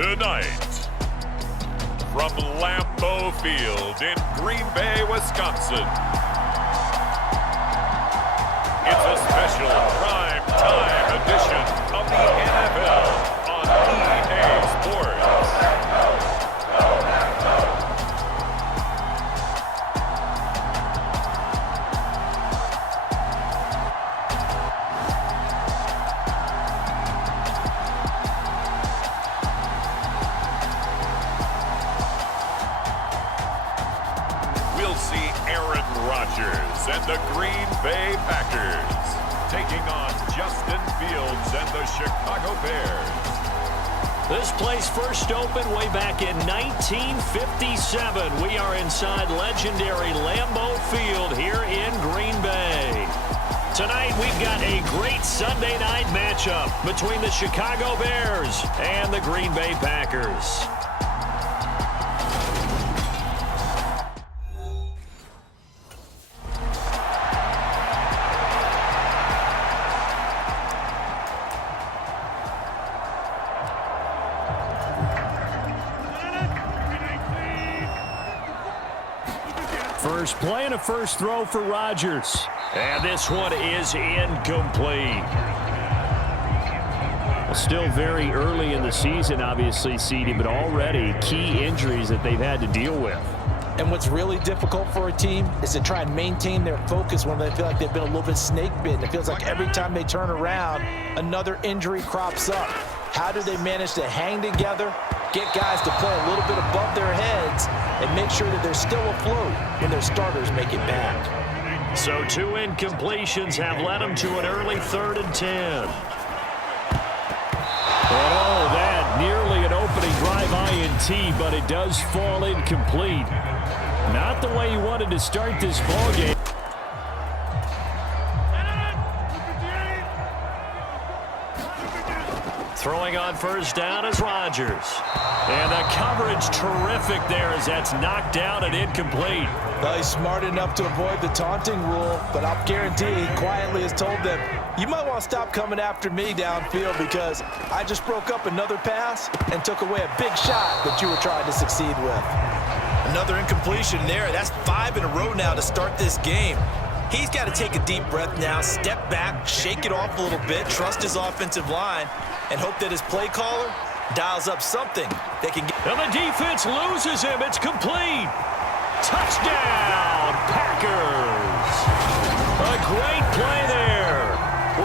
Tonight, from Lambeau Field in Green Bay, Wisconsin, it's a special prime time edition of the NFL on EA Sports. We'll see Aaron Rodgers and the Green Bay Packers taking on Justin Fields and the Chicago Bears. This place first opened way back in 1957. We are inside legendary Lambeau Field here in Green Bay. Tonight we've got a great Sunday night matchup between the Chicago Bears and the Green Bay Packers. First play and a first throw for Rodgers. And this one is incomplete. Well, still very early in the season, obviously, CD, but already key injuries that they've had to deal with. And what's really difficult for a team is to try and maintain their focus when they feel like they've been a little bit snake bitten. It feels like every time they turn around, another injury crops up. How do they manage to hang together, get guys to play a little bit above their heads, and make sure that they're still afloat when their starters make it back? So 2 incompletions have led them to an early 3rd and 10. And oh, that nearly an opening drive INT, but it does fall incomplete. Not the way you wanted to start this ballgame. Throwing on first down is Rodgers. And the coverage terrific there as that's knocked down and incomplete. Well, he's smart enough to avoid the taunting rule, but I'll guarantee he quietly has told them, you might want to stop coming after me downfield because I just broke up another pass and took away a big shot that you were trying to succeed with. Another incompletion there. That's 5 in a row now to start this game. He's got to take a deep breath now, step back, shake it off a little bit, trust his offensive line, and hope that his play caller dials up something that can get... And the defense loses him. It's complete. Touchdown, Packers. A great play there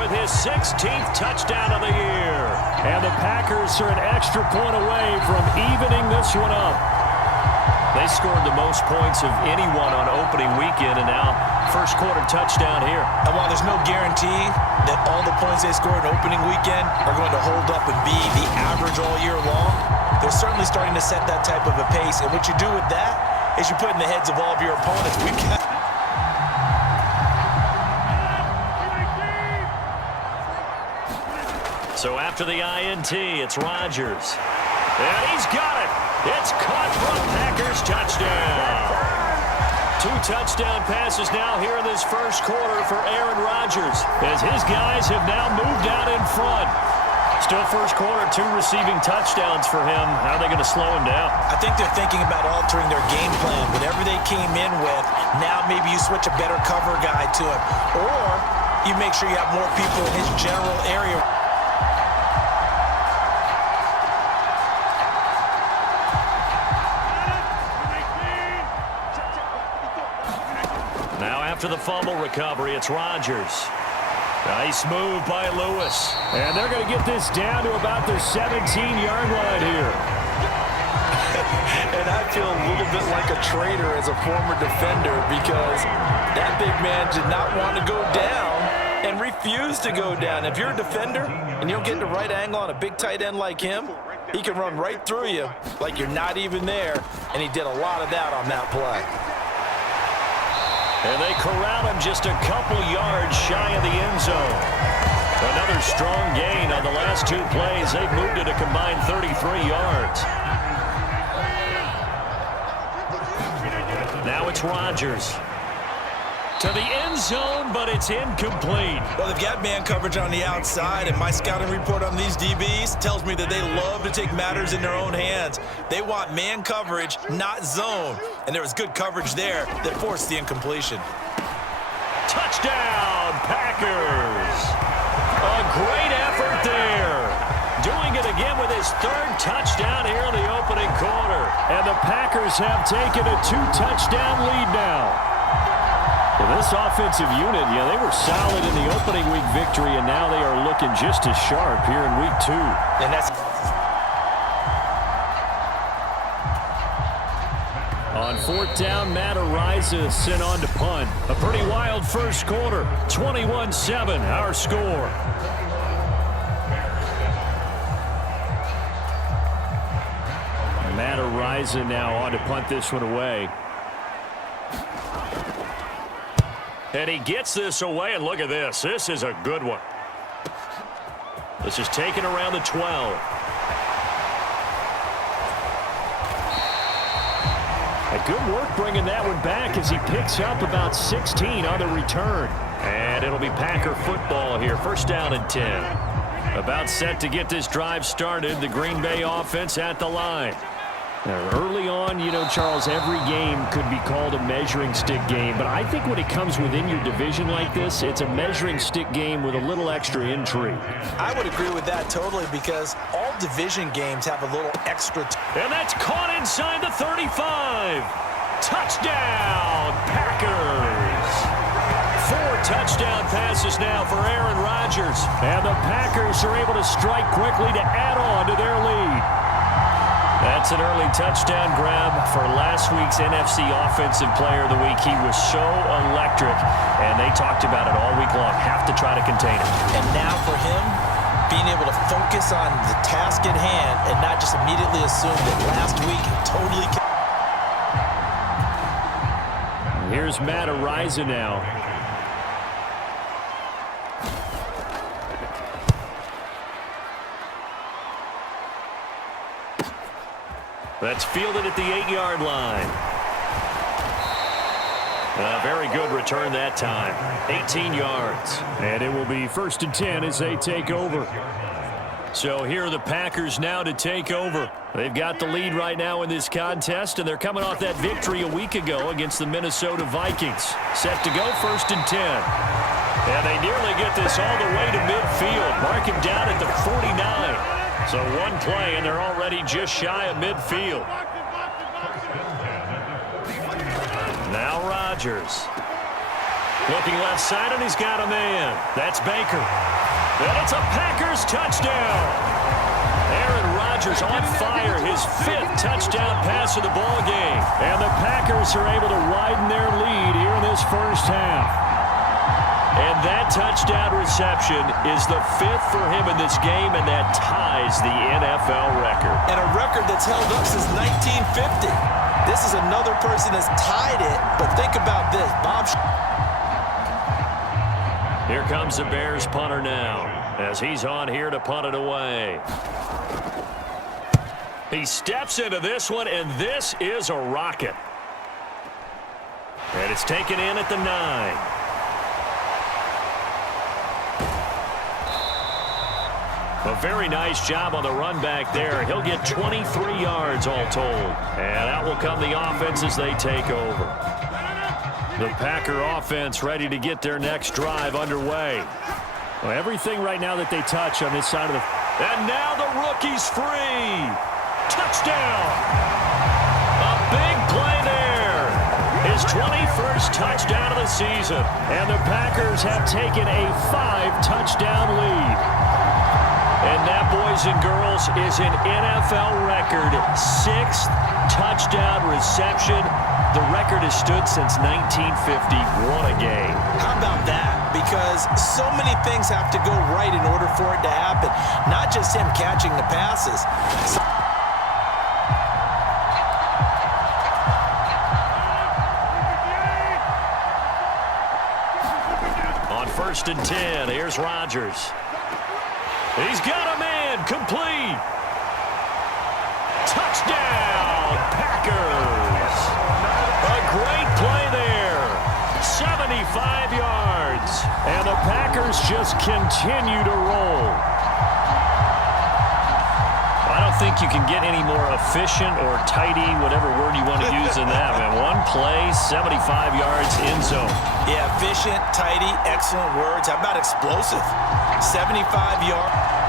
with his 16th touchdown of the year. And the Packers are an extra point away from evening this one up. They scored the most points of anyone on opening weekend, and now first quarter touchdown here. And while there's no guarantee that all the points they scored in opening weekend are going to hold up and be the average all year long, they're certainly starting to set that type of a pace. And what you do with that is you put in the heads of all of your opponents. We've got... So after the INT, it's Rodgers. And he's got it. It's caught for a Packers touchdown. 2 touchdown passes now here in this first quarter for Aaron Rodgers as his guys have now moved out in front. Still first quarter, 2 receiving touchdowns for him. How are they going to slow him down? I think they're thinking about altering their game plan. Whatever they came in with, now maybe you switch a better cover guy to it. Or you make sure you have more people in his general area. After the fumble recovery, it's Rodgers. Nice move by Lewis. And they're going to get this down to about their 17-yard line here. And I feel a little bit like a traitor as a former defender because that big man did not want to go down and refused to go down. If you're a defender and you don't get the right angle on a big tight end like him, he can run right through you like you're not even there, and he did a lot of that on that play. And they corral him just a couple yards shy of the end zone. Another strong gain on the last 2 plays. They've moved it a combined 33 yards. Now it's Rodgers. To the end zone, but it's incomplete. Well, they've got man coverage on the outside, and my scouting report on these DBs tells me that they love to take matters in their own hands. They want man coverage, not zone. And there was good coverage there that forced the incompletion. Touchdown, Packers. A great effort there. Doing it again with his third touchdown here in the opening quarter. And the Packers have taken a 2-touchdown lead now. Well, this offensive unit, they were solid in the opening week victory, and now they are looking just as sharp here in week 2. And that's on 4th down, Matt Ariza sent on to punt. A pretty wild first quarter. 21-7, our score. Matt Ariza now on to punt this one away. And he gets this away, and look at this. This is a good one. This is taken around the 12. A good work bringing that one back as he picks up about 16 on the return. And it'll be Packer football here. 1st down and 10. About set to get this drive started. The Green Bay offense at the line. Now, early on, Charles, every game could be called a measuring stick game. But I think when it comes within your division like this, it's a measuring stick game with a little extra intrigue. I would agree with that totally because all division games have a little extra. And that's caught inside the 35. Touchdown, Packers. 4 touchdown passes now for Aaron Rodgers. And the Packers are able to strike quickly to add on to their lead. That's an early touchdown grab for last week's NFC Offensive Player of the Week. He was so electric, and they talked about it all week long. Have to try to contain him. And now for him, being able to focus on the task at hand and not just immediately assume that last week he totally. Here's Matt Ariza now. That's fielded at the 8-yard line. A very good return that time. 18 yards. And it will be 1st and 10 as they take over. So here are the Packers now to take over. They've got the lead right now in this contest, and they're coming off that victory a week ago against the Minnesota Vikings. Set to go 1st and 10. And they nearly get this all the way to midfield. Mark him down at the 49. So one play, and they're already just shy of midfield. Now Rodgers. Looking left side, and he's got a man. That's Baker. And it's a Packers touchdown. Aaron Rodgers on fire, his 5th touchdown pass of the ball game. And the Packers are able to widen their lead here in this first half. And that touchdown reception is the 5th for him in this game, and that ties the NFL record. And a record that's held up since 1950. This is another person that's tied it, but think about this. Bob. Here comes the Bears punter now as he's on here to punt it away. He steps into this one, and this is a rocket. And it's taken in at the 9. A very nice job on the run back there. He'll get 23 yards all told. And out will come the offense as they take over. The Packer offense ready to get their next drive underway. Well, everything right now that they touch on this side of the... And now the rookie's free. Touchdown. A big play there. His 21st touchdown of the season. And the Packers have taken a 5-touchdown lead. And that, boys and girls, is an NFL record 6th touchdown reception. The record has stood since 1950. What a game. How about that? Because so many things have to go right in order for it to happen. Not just him catching the passes. On 1st and 10, here's Rodgers. He's got a man, complete. Touchdown, Packers. A great play there. 7 75 yards. And the Packers just continue to roll. I don't think you can get any more efficient or tidy, whatever word you want to use in that, man. One play, 75 yards, end zone. Yeah, efficient, tidy, excellent words. How about explosive? 75 yards.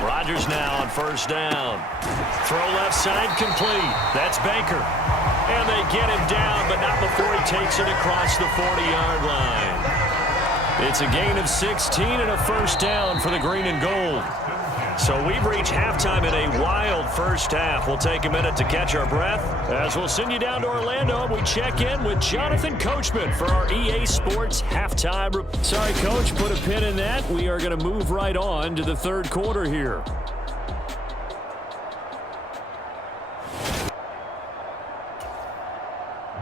Rodgers now on first down. Throw left side complete. That's Baker. And they get him down, but not before he takes it across the 40-yard line. It's a gain of 16 and a first down for the green and gold. So we've reached halftime in a wild first half. We'll take a minute to catch our breath as we'll send you down to Orlando. We check in with Jonathan Coachman for our EA Sports halftime. Sorry, Coach, put a pin in that. We are going to move right on to the third quarter here.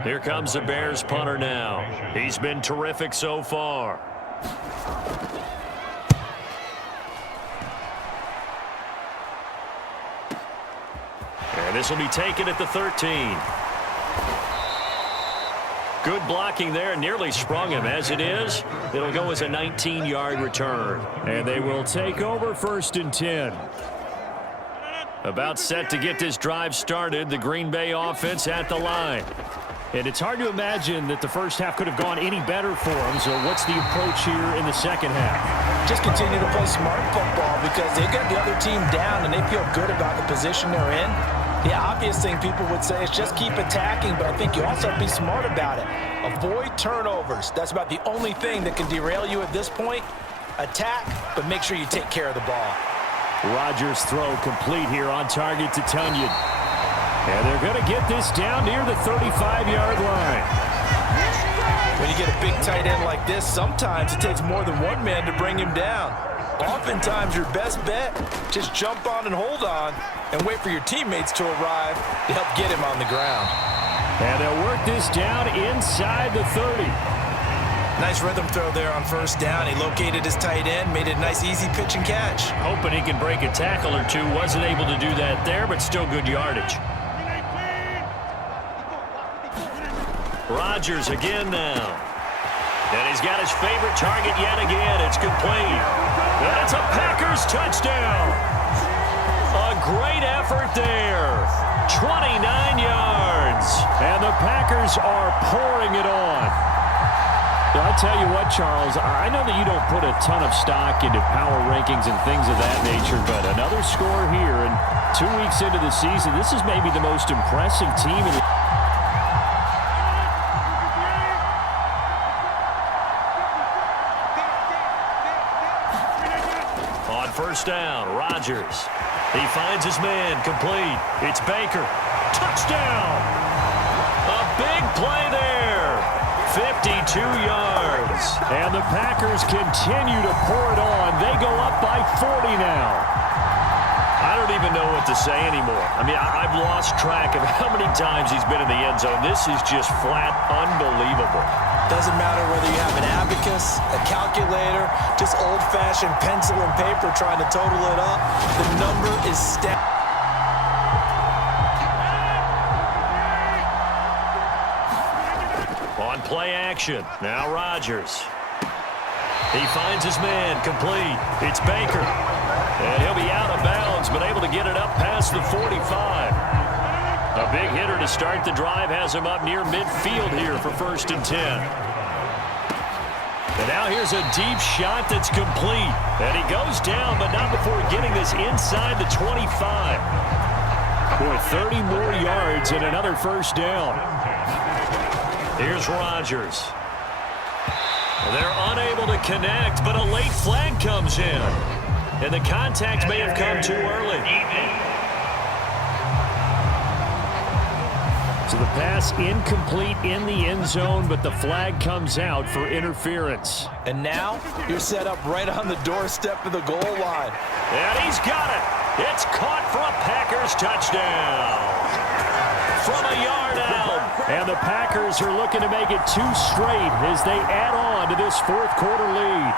Here comes the Bears punter now. He's been terrific so far. And this will be taken at the 13. Good blocking there. Nearly sprung him. As it is, it'll go as a 19-yard return. And they will take over 1st and 10. About set to get this drive started. The Green Bay offense at the line. And it's hard to imagine that the first half could have gone any better for them. So what's the approach here in the second half? Just continue to play smart football because they got the other team down and they feel good about the position they're in. The obvious thing people would say is just keep attacking, but I think you also have to be smart about it. Avoid turnovers. That's about the only thing that can derail you at this point. Attack, but make sure you take care of the ball. Rodgers' throw complete here on target to Tunyon. And they're going to get this down near the 35-yard line. When you get a big tight end like this, sometimes it takes more than one man to bring him down. Oftentimes, your best bet, just jump on and hold on and wait for your teammates to arrive to help get him on the ground. And they'll work this down inside the 30. Nice rhythm throw there on first down. He located his tight end, made it a nice, easy pitch and catch. Hoping he can break a tackle or two. Wasn't able to do that there, but still good yardage. Rodgers again now. And he's got his favorite target yet again. It's complete. That's a Packers touchdown. A great effort there. 29 yards. And the Packers are pouring it on. I'll tell you what, Charles, I know that you don't put a ton of stock into power rankings and things of that nature, but another score here, and 2 weeks into the season, this is maybe the most impressive team in the... On first down, Rodgers. He finds his man, complete. It's Baker. Touchdown! A big play there. 52 yards. And the Packers continue to pour it on. They go up by 40 now. I don't even know what to say anymore. I mean, I've lost track of how many times he's been in the end zone. This is just flat unbelievable. Doesn't matter whether you have an abacus, a calculator, just old-fashioned pencil and paper trying to total it up. The number is stacked. On play action, now Rodgers. He finds his man, complete. It's Baker. And he'll be out of bounds, but able to get it up past the 45. A big hitter to start the drive has him up near midfield here for 1st and 10. And now here's a deep shot that's complete. And he goes down, but not before getting this inside the 25. Boy, 30 more yards and another first down. Here's Rodgers. They're unable to connect, but a late flag comes in. And the contact may have come too early. So the pass incomplete in the end zone, but the flag comes out for interference. And now you're set up right on the doorstep of the goal line. And he's got it. It's caught for a Packers touchdown. From a yard out. And the Packers are looking to make it 2 straight as they add on to this fourth quarter lead.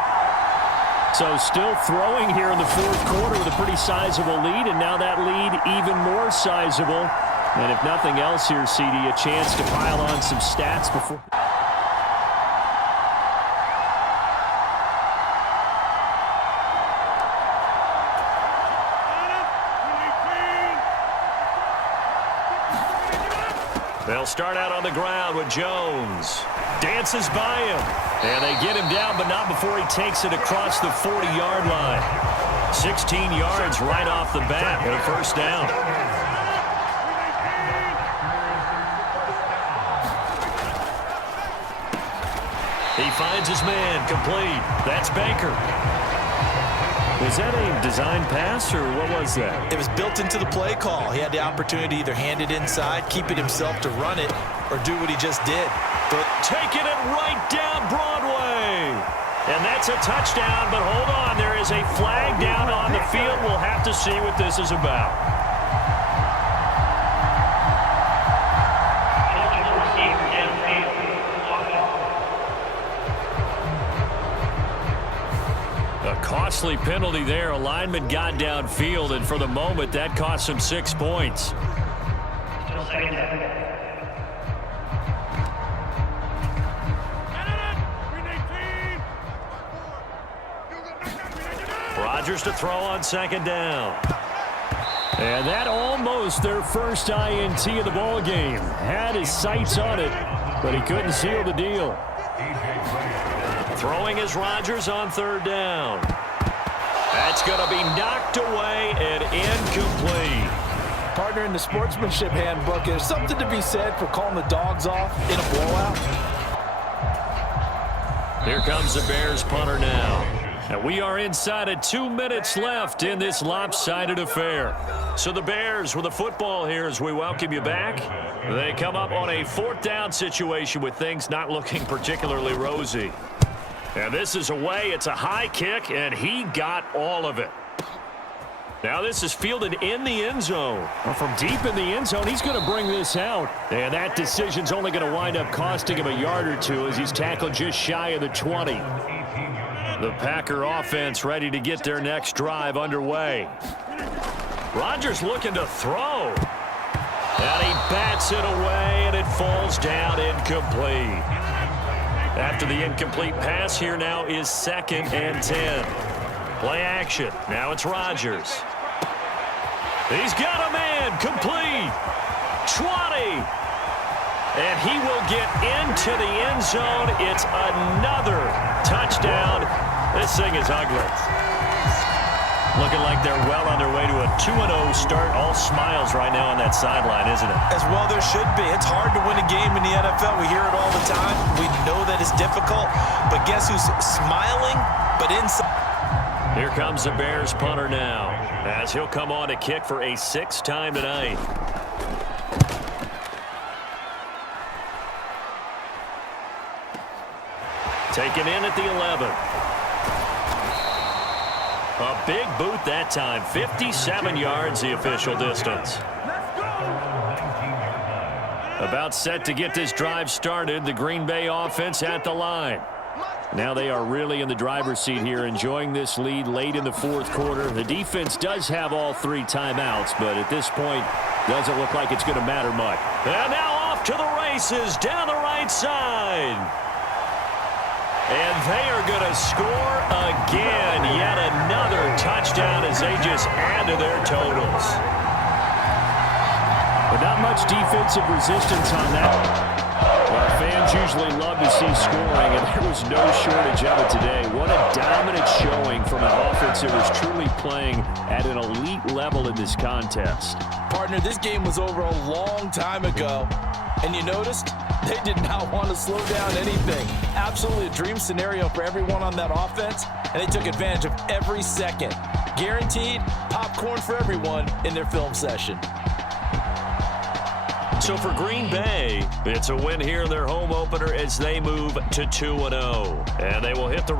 So still throwing here in the fourth quarter with a pretty sizable lead, and now that lead even more sizable. And if nothing else here, CD, a chance to pile on some stats before. They'll start out on the ground with Jones. Dances by him. And they get him down, but not before he takes it across the 40-yard line. 16 yards right off the bat and a first down. He finds his man, complete. That's Baker. Was that a design pass, or what was that? It was built into the play call. He had the opportunity to either hand it inside, keep it himself to run it, or do what he just did. But taking it right down Broadway. And that's a touchdown, but hold on. There is a flag down on the field. We'll have to see what this is about. A costly penalty there. A lineman got downfield, and for the moment, that cost him 6 points. Rodgers to throw on second down. And that almost their first INT of the ball game. Had his sights on it, but he couldn't seal the deal. Throwing is Rodgers on third down. That's going to be knocked away and incomplete. Partner, in the sportsmanship handbook, there's something to be said for calling the dogs off in a blowout. Here comes the Bears punter now. And we are inside of 2 minutes left in this lopsided affair. So the Bears with the football here as we welcome you back. They come up on a fourth down situation with things not looking particularly rosy. And this is away. It's a high kick, and he got all of it. Now this is fielded in the end zone. From deep in the end zone, he's going to bring this out. And that decision's only going to wind up costing him a yard or two as he's tackled just shy of the 20. The Packer offense ready to get their next drive underway. Rodgers looking to throw. And he bats it away, and it falls down incomplete. After the incomplete pass, here now is 2nd and 10. Play action. Now it's Rodgers. He's got a man. Complete. 20. And he will get into the end zone. It's another touchdown. This thing is ugly. Looking like they're well on their way to a 2-0 start. All smiles right now on that sideline, isn't it? As well there should be. It's hard to win a game in the NFL. We hear it all the time. We know that it's difficult. But guess who's smiling? But inside. Here comes the Bears punter now, as he'll come on to kick for a 6th time tonight. Taken in at the 11. A big boot that time. 57 yards the official distance. About set to get this drive started. The Green Bay offense at the line. Now they are really in the driver's seat here, enjoying this lead late in the fourth quarter. The defense does have all 3 timeouts, but at this point, doesn't look like it's going to matter much. And now off to the races down the right side. And they are going to score again. Yet another touchdown as they just add to their totals. But not much defensive resistance on that. Well, fans usually love to see scoring, and there was no shortage of it today. What a dominant showing from an offense that was truly playing at an elite level in this contest. Partner, this game was over a long time ago, and you noticed they did not want to slow down anything. Absolutely a dream scenario for everyone on that offense, and they took advantage of every second. Guaranteed popcorn for everyone in their film session. So for Green Bay, it's a win here in their home opener as they move to 2-0. And they will hit the